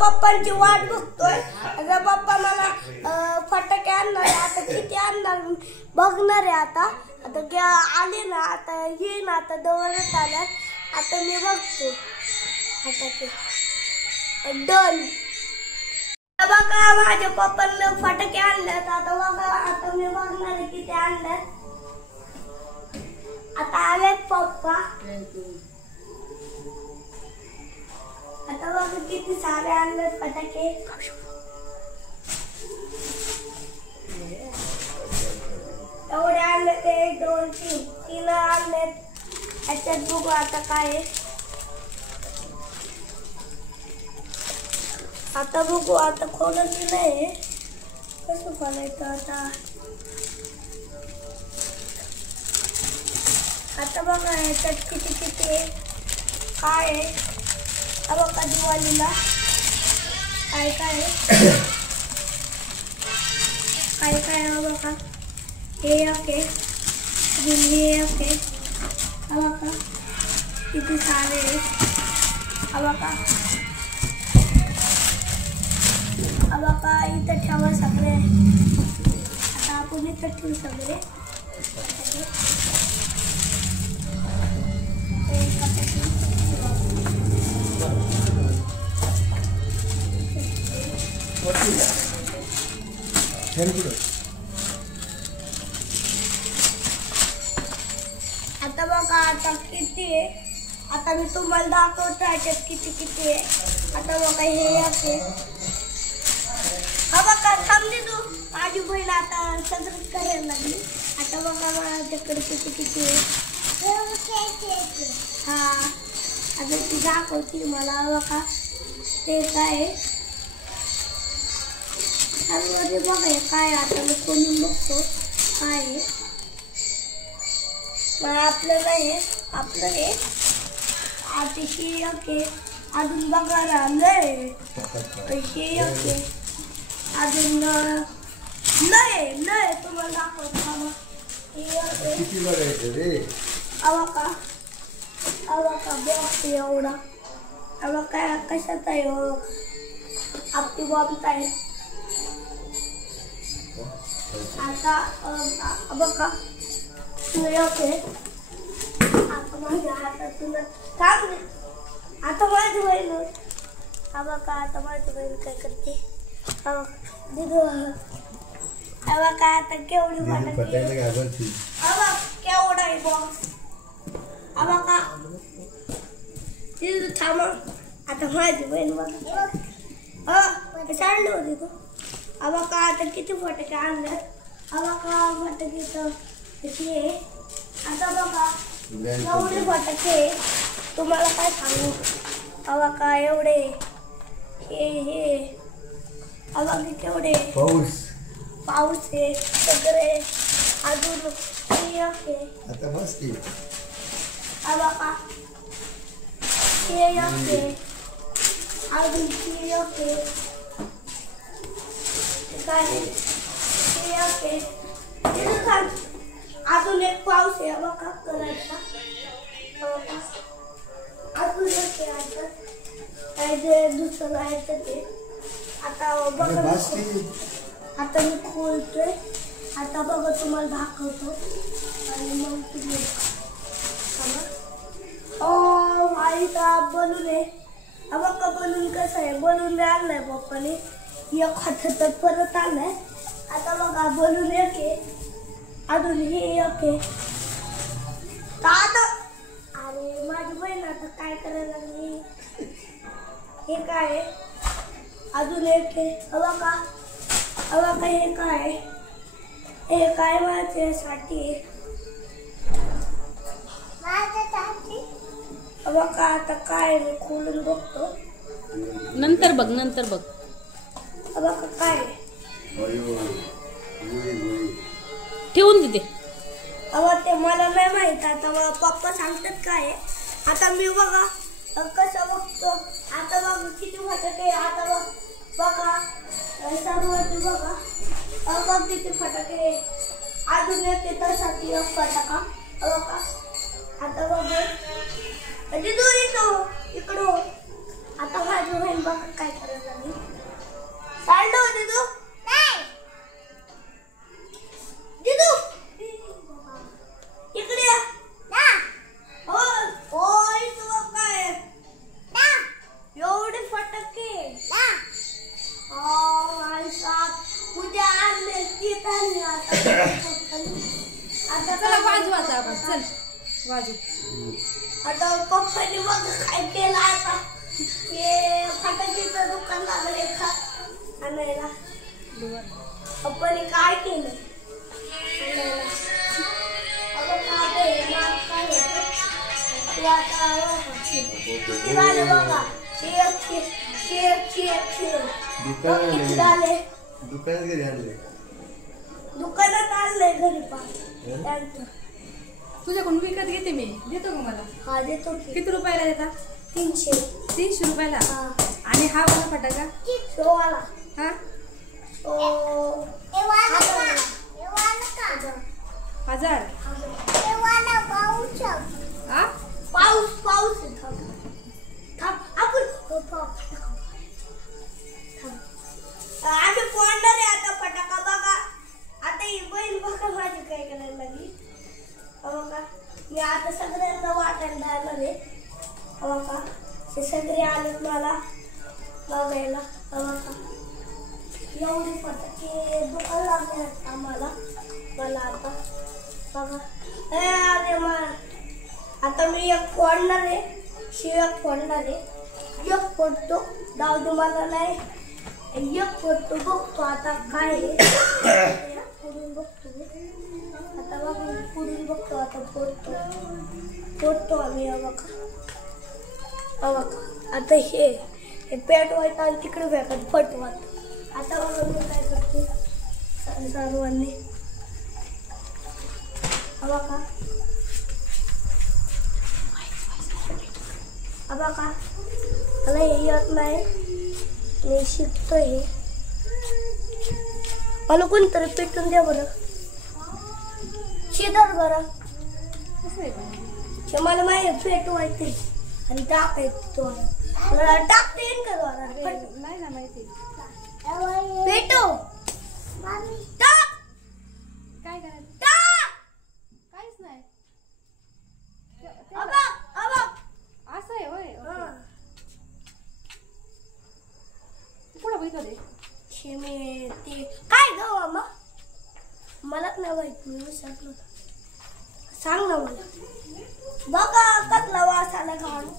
पप्पांची वाट बघतोय. आता पप्पा मला फटाके आणणार आहे. आता किती आणणार बघणार आहे. आता आले ना, आता ये ना, आता जवळच आल्या. आता मी बघतो फटाके. डन. बघा माझ्या पप्पांना फटाके आणल्यात. आता बघा, आता मी बघणार आहे किती आणल्यात. आता आलेत पप्पा. आता बघा किती सारे आणलेत फटाके. एवढे आणलेत. 1 2 3 आणलेत. याच्यात बघू आता काय आहे. आता बघू, आता खोलायचं नाही. कसं खोलायचं आता. आता बघा याच्यात किती किती काय आहे. बघा दिवाळीला काय काय आहे. काय काय बघा. हे ओके, हे ओके. बघा किती सारे आहे. बघा बघा इथं ठेवा सगळे. आता आपण इथं ठेवू सगळे. आता बघा आता किती आहे. आता मी तुम्हाला दाखवतो याच्यात किती किती आहे. आता बघा हे असे. हा बघा थांबली तू. माझी बहीण आता सगळं करायला लागली. आता बघा माझ्याकडे किती किती आहे. हा आता ती दाखवते मला. बघा ते काय मध्ये बघा काय. आता मी कोणी बघतो काय आहे. आपलं नाही आपलं हे अतिशय ओके. अजून बघा राहिलंय ओके. अजून नाही तुम्हाला दाखवतो. का बॉक्स एवढा. काय कशात आहे. आपली बॉम्ब आहे. आता बघा ओके. आता माझ्या हातातून थांब. आता माझी बहीण. बघा आता माझी बहीण काय करते. दिदू बघा आता केवढी फटाके. केवढा आहे बॉक्स. बघा दिदू थांब. आता माझी बहीण बघा. सांडली होती तू. बघा आता किती फटाके आणले. बघा फटाके तर किती. आता बघा एवढे फटाके तुम्हाला काय सांगू. बघा एवढे हे बघा केवढे. पाऊस आहे सगळे. अजून आता बस की. बघा हे अजून काय अजून एक पाऊस आहे. बघा करायचा. अजून एक काय जे दुसरं राहायचं ते. आता बघा आता मी खोलतोय. आता बघा तुम्हाला दाखवतो आणि मग तुम्ही बलून आहे. बघा बलून कसं आहे. बलून आणलाय पप्पाने. एक हातात परत आणलाय. आता बघा बलून एक आहे. अजून हे एक आहे. आता अरे माझी बहीण आता काय करायला लागली. हे काय आहे. अजून एक आहे. बघा हे काय. हे काय माझ्यासाठी. बघा आता काय मी खोलून बघतो. नंतर बघ. बघा काय ठेवून देते. ते मला नाही माहित. आता पप्पा सांगतात काय. आता मी बघा कसं बघतो. आता बघा किती फटाके. आता बघा सर्वती बघा किती फटाके. अजून एक त्यासाठी एक फटाका. बघा आता बघा इकडं. आता माझी बहीण बघा काय करायला. फटाके आई साहब उद्या आणले ती आणले आता चला वाजू आता आपण चल वाजू. आता पप्पाने मग काय केलं आता ते फटाकेचं दुकान लागले का आणायला. पप्पाने काय केलं आणायला. अगं काय किती झाले बघा. दुकानात घरी आणले. दुकानात आणलंय घरी पाहतो. तुझ्याकडून विकत घेते मी. देतो का मला? हा देतो की. किती रुपयाला देता? 300. 300 रुपयाला. हा आणि हा वाला फटाका? शोवाला. हा 1000. हा पाऊस आम्ही पडणार आहे आता फटाका बघा. आता ही बहीण बघा माझी काय करायला लागली. बघा मी आता सगळ्यांना वाटायला जाणार आहे. बघा हे सगळे आलेत मला बघायला. बघा एवढे फटाके दुकान लागले आम्हाला मला आता. बघा अरे आता मी एक फोडणार आहे. एक फोडणार आहे. एक फोडतो जाऊ दे मला नाही. एक फोडतो बघतो आता काय आहे. फोडून बघतो आता. बघा फोडून बघतो आता. फोडतो आम्ही. बघा आता हे पेटवायचं आणि तिकडे फेकायचं फटवायचं. आता बघा मी काय करते सर्वांनी. बघा बघा मला हे येत नाही. मी शिकतोय. मला कोणतरी पेटून द्या बरं. शिदर बरं. मला माहिती पेटवायचे आणि टाकायचं. मला टाकता येईल का बरं? नाही ना माहिती. पेटो टाक. काय करायचं? टाक. काहीच नाही. असं आहे होय. पुढं बघितलं ते शिमे ते काय गवा मग मलाच नाही माहिती. मी विसरलो. सांग ना मला. बघा कसला वास आला घालून.